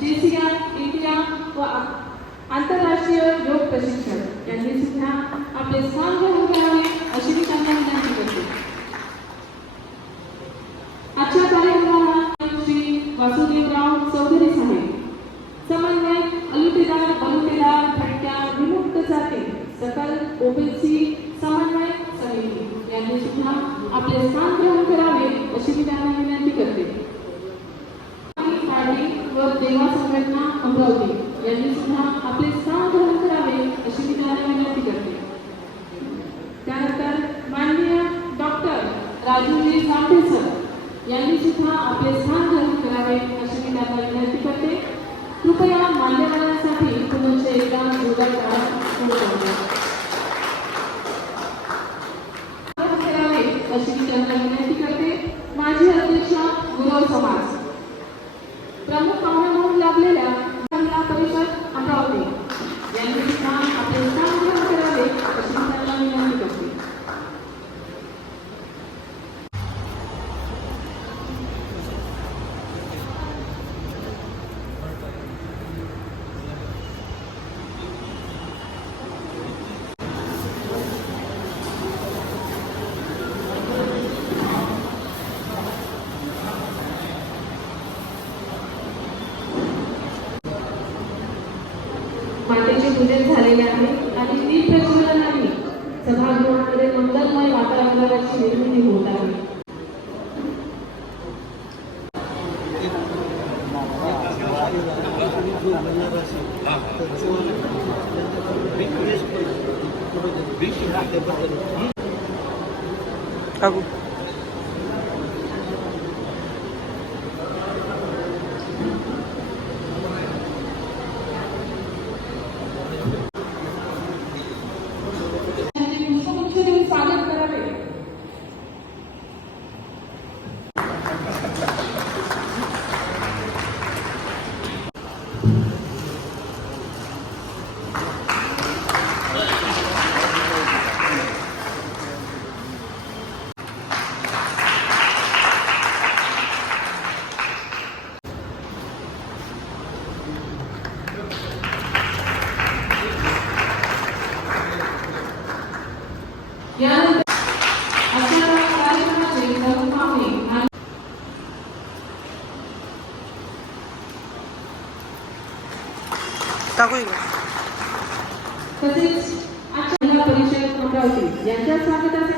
GCR India व आंतरराष्ट्रीय योग प्रशिक्षण यांनी सुद्धा आपले सांग उभारावे अशी मी त्यांना मातेचे पूजन झालेले आहे आणि ती प्रज्वलनाने सभागृहामध्ये मंगलमय वातावरणाची निर्मिती होत आहे. काकू त्यांचे पुष्पगुच्छ देऊन स्वागत करावे यानंतर अशा कार्यक्रमाचे प्रमुख पाहुणे आणि काकू तसेच आजच्या परिषद अमरावती यांच्या स्वागतासाठी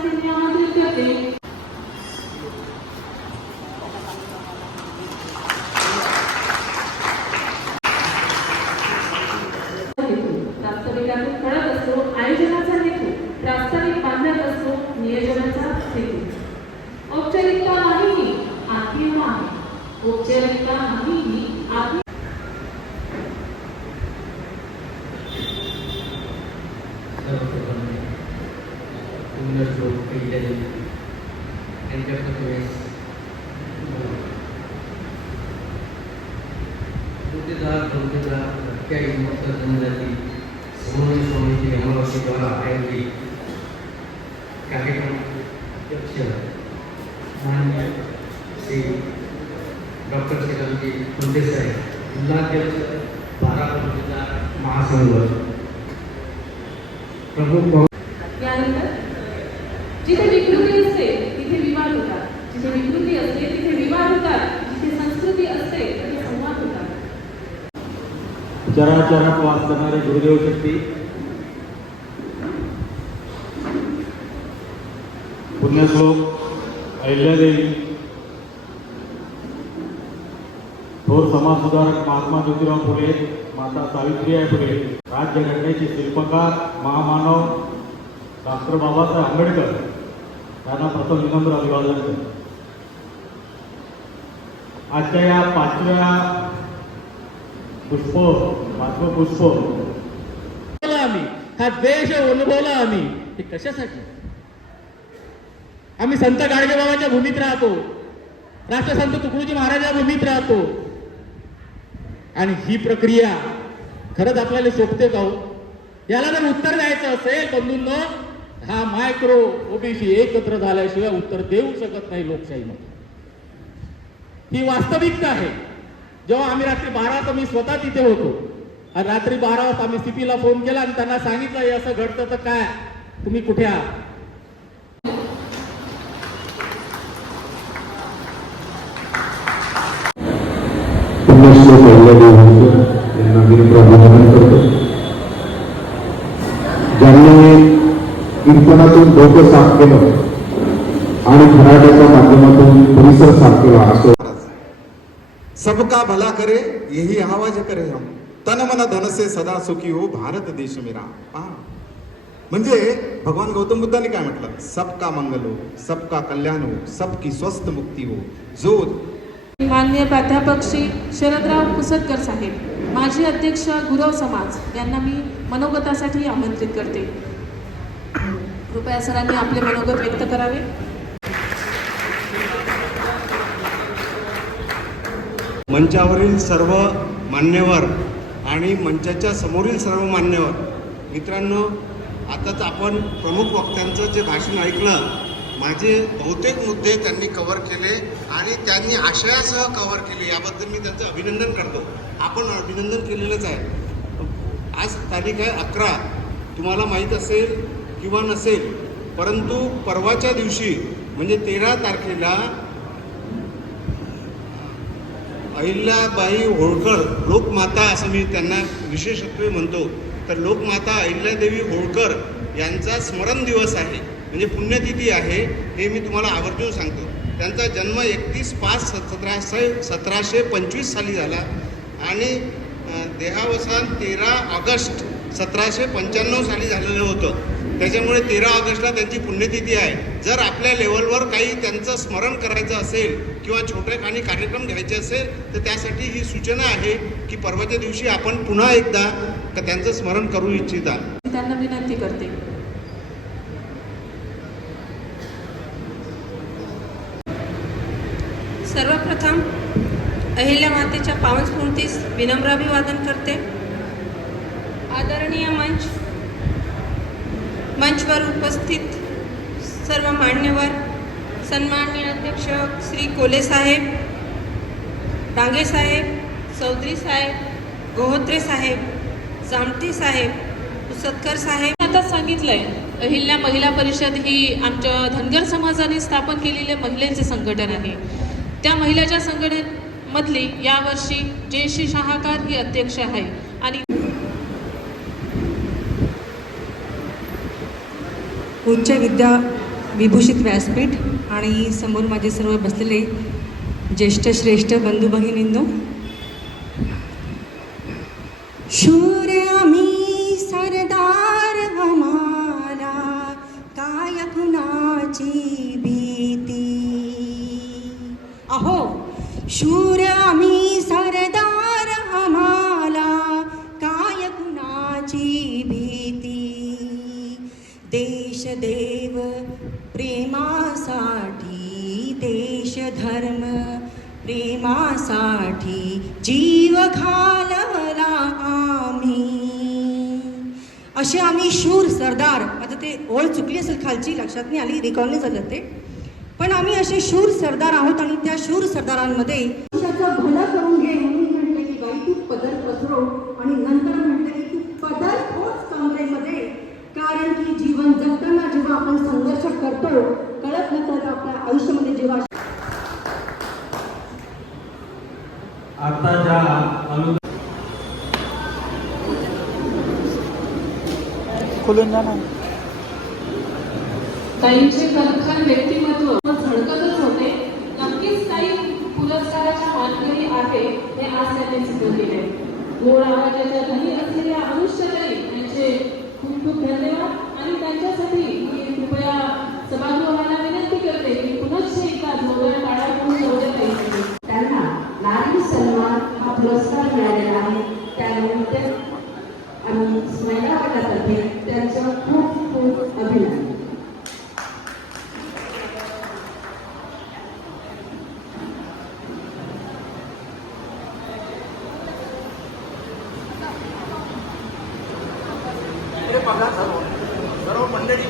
Kemudian suruh pergi dari Dan dia kata tulis Bukti dah, bukti dah Kek motor dan jadi Semua ni suami dia yang mengalami dolar Yang di Kaki pun Yorkshire Si Doktor saya kata di Kuntis saya Nanti चराचरात वास करणारे गुरुदेव शक्ती. पुण्यश्लोक अहिल्यादेवी थोर समाजसुधारक महात्मा ज्योतिराव फुले माता सावित्रीबाई फुले राज्यघटनेचे शिल्पकार महामानव doctor Babasaheb Ambedkar त्यांना प्रथम विनम्र अभिवादन करतो. आजच्या या पाचव्या पुष्प आम्ही हा देश अनुभवला आम्ही हे कशासाठी? आम्ही संत गाडगेबाबाच्या भूमीत राहतो. राष्ट्रसंत तुकडोजी महाराजांच्या भूमीत राहतो. आणि ही प्रक्रिया खरंच आपल्याला शोभते का हो? याला जर उत्तर द्यायचं असेल बंधूंनो हा मायक्रो ओबीसी एकत्र झाल्याशिवाय उत्तर देऊ शकत नाही लोकशाहीमध्ये. ही वास्तविकता आहे. जेव्हा आम्ही रात्री बारा तर मी स्वतः तिथे होतो. आणि रात्री बारा वाजता आम्ही सीपीला फोन केला आणि त्यांना सांगितलं हे असं घडतं तर काय? तुम्ही कुठे आहात? यांना करतो. ज्यांनी कीर्तनातून डोकं साफ केलं आणि मराठ्याच्या माध्यमातून परिसर साफ केला असं सबका भला करे यही आवाज करे हम। तन मन धन से सदा सुखी हो भारत देश मेरा। पहा। म्हणजे भगवान गौतम बुद्धांनी काय म्हटलं? सबका मंगल हो सबका कल्याण हो सबकी स्वस्थ मुक्ती हो। जो मान्य प्राध्यापक श्री शरदराव पुसदकर साहेब माजी अध्यक्ष गुरव समाज यांना मी मनोगतासाठी आमंत्रित करते. कृपया सरांनी आपले मनोगत व्यक्त करावे. मंचावरील सर्व मान्यवर आणि मंचाच्या समोरील सर्व मान्यवर मित्रांनो आताच आपण प्रमुख वक्त्यांचं जे भाषण ऐकलं माझे बहुतेक मुद्दे त्यांनी कव्हर केले आणि त्यांनी आशयासह कव्हर केले. याबद्दल मी त्यांचं अभिनंदन करतो. आपण अभिनंदन केलेलंच आहे. आज तारीख आहे अकरा. तुम्हाला माहीत असेल किंवा नसेल परंतु परवाच्या दिवशी म्हणजे तेरा तारखेला अहिल्याबाई होळकर लोकमाता असं मी त्यांना विशेषत्वे म्हणतो. तर लोकमाता अहिल्यादेवी होळकर यांचा स्मरण दिवस आहे म्हणजे पुण्यतिथी आहे हे मी तुम्हाला आवर्जून सांगतो. त्यांचा जन्म एकतीस पाच सतराशे सतराशे पंचवीस साली झाला आणि देहावसान तेरा ऑगस्ट सतराशे पंच्याण्णव साली झालेलं होतं. त्याच्यामुळे तेरा ऑगस्टला त्यांची पुण्यतिथी आहे. जर आपल्या लेवलवर काही त्यांचं स्मरण करायचं असेल किंवा छोटे काही कार्यक्रम घ्यायचे असेल तर त्यासाठी ही सूचना आहे की परवाच्या दिवशी आपण पुन्हा एकदा त्यांचं स्मरण करू इच्छिता त्यांना विनंती करते. सर्वप्रथम अहिल्या मातेच्या पावन स्मृतीस विनम्र अभिवादन करते. आदरणीय मंच मंचवर उपस्थित सर्व मान्यवर सन्माननीय अध्यक्ष श्री कोले साहेब डांगे साहेब चौधरी साहेब गोहोत्रे साहेब जामठी साहेब उसतकर साहेब. आता सांगितलंय अहिल्या महिला परिषद ही आमच्या धनगर समाजाने स्थापन केलेले महिलांचे संघटन आहे. त्या महिलाच्या संघटनेमधली यावर्षी जयश्री शहाकार ही अध्यक्ष आहे आणि उच्च विद्या विभूषित व्यासपीठ आणि समोर माझे सर्व बसलेले ज्येष्ठ श्रेष्ठ बंधू भगिनींनो धर्म प्रेमासाठी जीव घालवला आम्ही. असे आम्ही शूर सरदार आता ते ओळ चुकली असेल खालची लक्षात नाही आली रेकॉर्ड नाही झालं ते. पण आम्ही असे शूर सरदार आहोत आणि त्या शूर सरदारांमध्ये देशाचं भलं करून घे म्हणून की बाई तू पदर पसरो. आणि नंतर म्हणते की तू पदर खोच कमरेमध्ये. कारण की जीवन जगताना जेव्हा आपण संघर्ष करतो कळत नसतं आपल्या आयुष्यामध्ये जेव्हा अनु ताईंचे खरखर व्यक्तिमत्व झळकतच होते. नक्कीच ताई पुरस्काराच्या मानकरी आहे हे आज त्यांनी सिद्ध केले गोड आवाजाच्या धनी असलेल्या अनुष्यताई यांचे खूप खूप धन्यवाद आणि त्यांच्यासाठी मी कृपया सभागृहाला विनंती करते की पुनश्च एकदा जोरदार टाळ्या म्हणून जोरदार ताईंसाठी त्यांना नारी सन्मान हा पुरस्कार मिळालेला आहे त्यानिमित्त आणि महिला गटातर्फे त्यांचं खूप खूप अभिनंदन सर्व मंडळी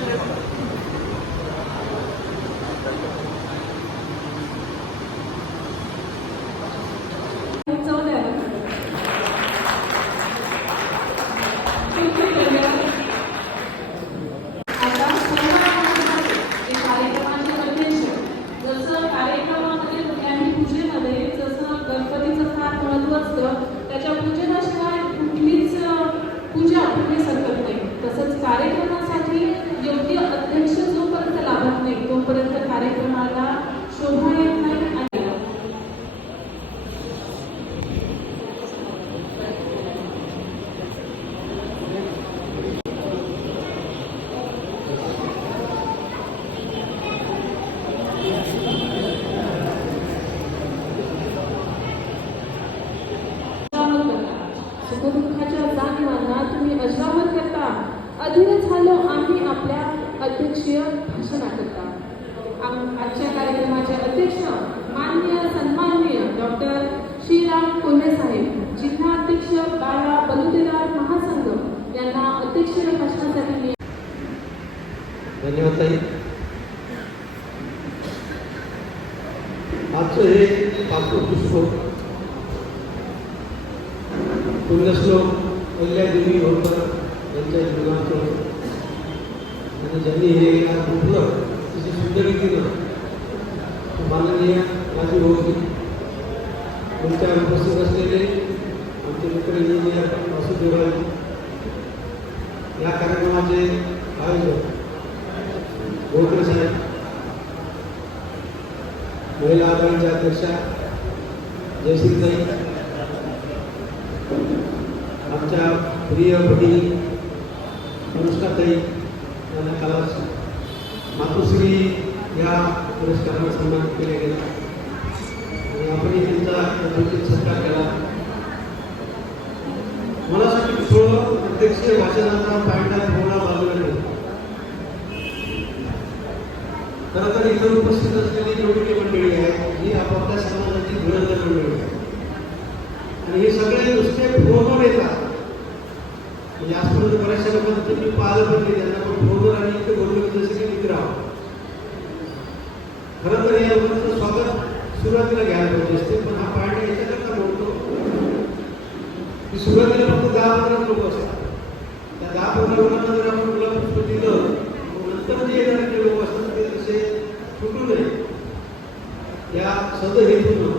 सूचना करतात आम- आजच्या कार्यक्रमाचे अध्यक्ष माननीय सन्माननीय डॉक्टर श्रीराम कोल्हे साहेब जिल्हाध्यक्ष बाळा बलुतेदार महासंघ यांना अध्यक्ष भाषणासाठी नियुक्त धन्यवाद ताई आजचं हे पाचवं हो. पुष्प पुण्यश्लोक अहिल्यादेवी होळकर यांच्या जीवनाचं. आणि ज्यांनी हे या कुठलं तिची सुंदरीतीनं माननीय राजू भाऊजी. तुमच्या उपस्थित असलेले आमचे मित्र इंजिनियर वासुदेवराव या कार्यक्रमाचे आयोजक गोळकर साहेब. महिला आघाडीच्या अध्यक्षा जयश्रीताई आमच्या प्रिय भगिनी अनुष्काताई यांना काल मातोश्री या पुरस्काराने सन्मान केले गेला. आणि आपणही त्यांचा यथोचित सत्कार केला. मला सांगितलं प्रत्यक्ष भाषणाचा फायदा थोडा बाजूला ठेवला खरं तर इथं उपस्थित असलेली जेवढी मंडळी आहे ही आपापल्या समाजाची धुरंधर मंडळी आहे आणि हे सगळे नुसते फोनवर येतात. म्हणजे आजपर्यंत बऱ्याचशा लोकांना तुम्ही पाहिलं पण नाही त्यांना पण फोनवर आणि इथे बोललो म्हणजे जसे की मित्र आहोत. खरं तर या लोकांचं स्वागत सुरुवातीला घ्यायला पाहिजे असते पण हा पार्टी याच्याकरता बोलतो. की सुरुवातीला फक्त दहा पंधरा लोक असतात. त्या दहा पंधरा लोकांना जर आपण गुलाब दिलं नंतर जे येणार जे लोक असतात ते तसे सुटू नये या सद हेतून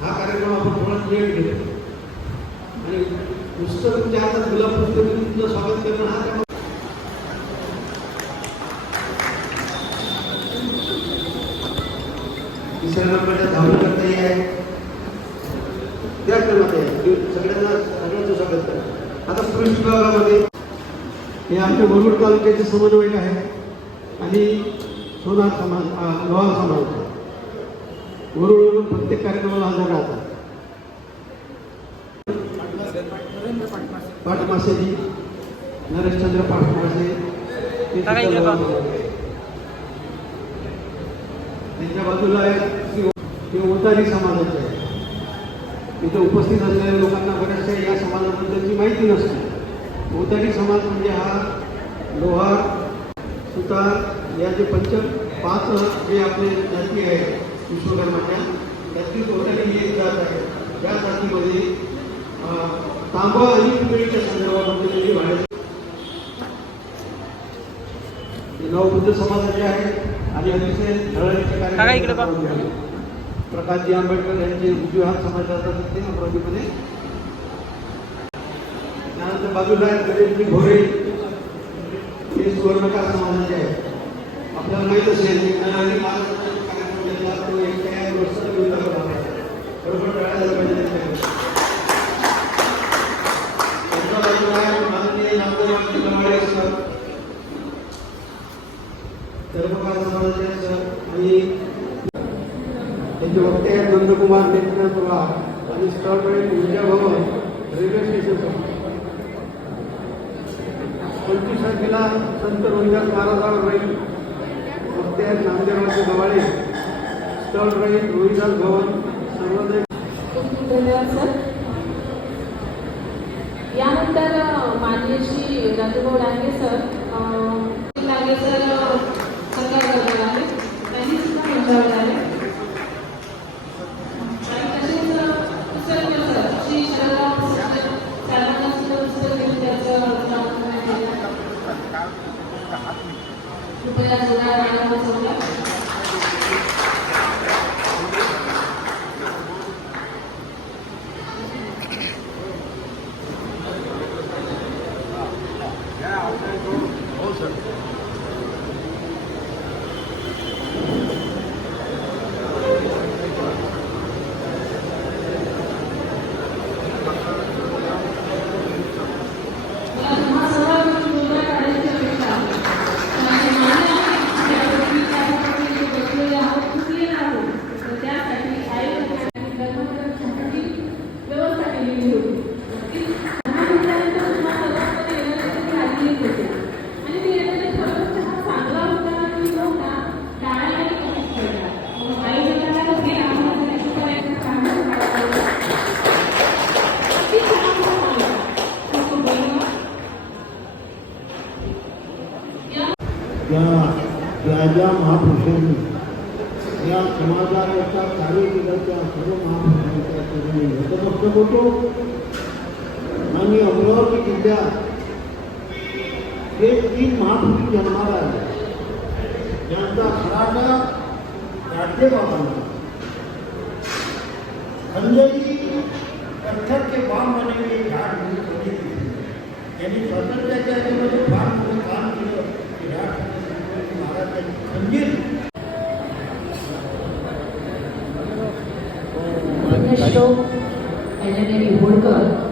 हा कार्यक्रम आपण थोडा वेळ घेतो आणि पुस्तक तुमच्या हातात गुलाब पुस्तक तुमचं स्वागत करणं हा तिसऱ्या नंबरच्या धावणकर्ताही आहे. त्या क्रमात आहे सगळ्यांना सगळ्यांचं स्वागत करा. आता पुरुष विभागामध्ये हे आमच्या मुरुड तालुक्याचे समन्वयक आहे आणि सोनार समाज अं, लोहार समाज. मुरुडवरून प्रत्येक कार्यक्रमाला हजर राहतात. पाटमासेजी नरेशचंद्र पाटमासे लोहारमध्ये. त्यांच्या बाजूला आहे ते ओतारी समाजाचे. आहे इथे उपस्थित असलेल्या लोकांना बऱ्याचशा या समाजाबद्दलची माहिती नसते. ओतारी समाज म्हणजे हा लोहार सुतार या जे पंच पाच जे आपले जाती आहेत. विश्वकर्माच्या त्यातली ओतारी ही एक जात आहे या जातीमध्ये तांबा आणि पितळीच्या संदर्भामध्ये त्यांनी भाडे नवबुद्ध समाजाचे आहेत आणि अतिशय प्रकाशजी आंबेडकर यांचे उजवे हात समाजाचा ते अमरावतीमध्ये त्यानंतर बाजूला गणेशजी घोरे हे सुवर्णकार समाजाचे आहेत. आपल्याला माहीत असेल की नरहरी महाराजांचा कार्यक्रम घेतला तो एकट्या वर्षाचा विरोधात होता बरोबर टाळा झाला पाहिजे त्यांच्याकडे. त्यांच्या बाजूला आहे माननीय नामदेव लमाडे सर धर्मकार समाजाचे सर आणि त्यांचे वक्ते आहेत नंदकुमार नेत्र पवार आणि स्टॉल ऊर्जा भवन रेल्वे स्टेशन पंचवीस तारखेला संत रोहिदास महाराजांवर राहील वक्ते आहेत नामदेवराजे गवाळे स्टॉल राहील रोहिदास भवन. सर्वोदय खूप खूप धन्यवाद सर यानंतर अ, माननीय Rajubhau Dange sir. Dange sir. menos आणि अमरावती जिल्ह्यात हे तीन महापुरुष जन्माला आले. ज्यांचा खराटा राज्यबाबांना संजयजी पत्थर के बाम बने हुए घाट में खड़े थे स्वातंत्र्याच्या याच्यामध्ये फार मोठं काम केलं. की राष्ट्रपती महाराजांनी खंजीर. पुण्यश्लोक अहिल्यादेवी होळकर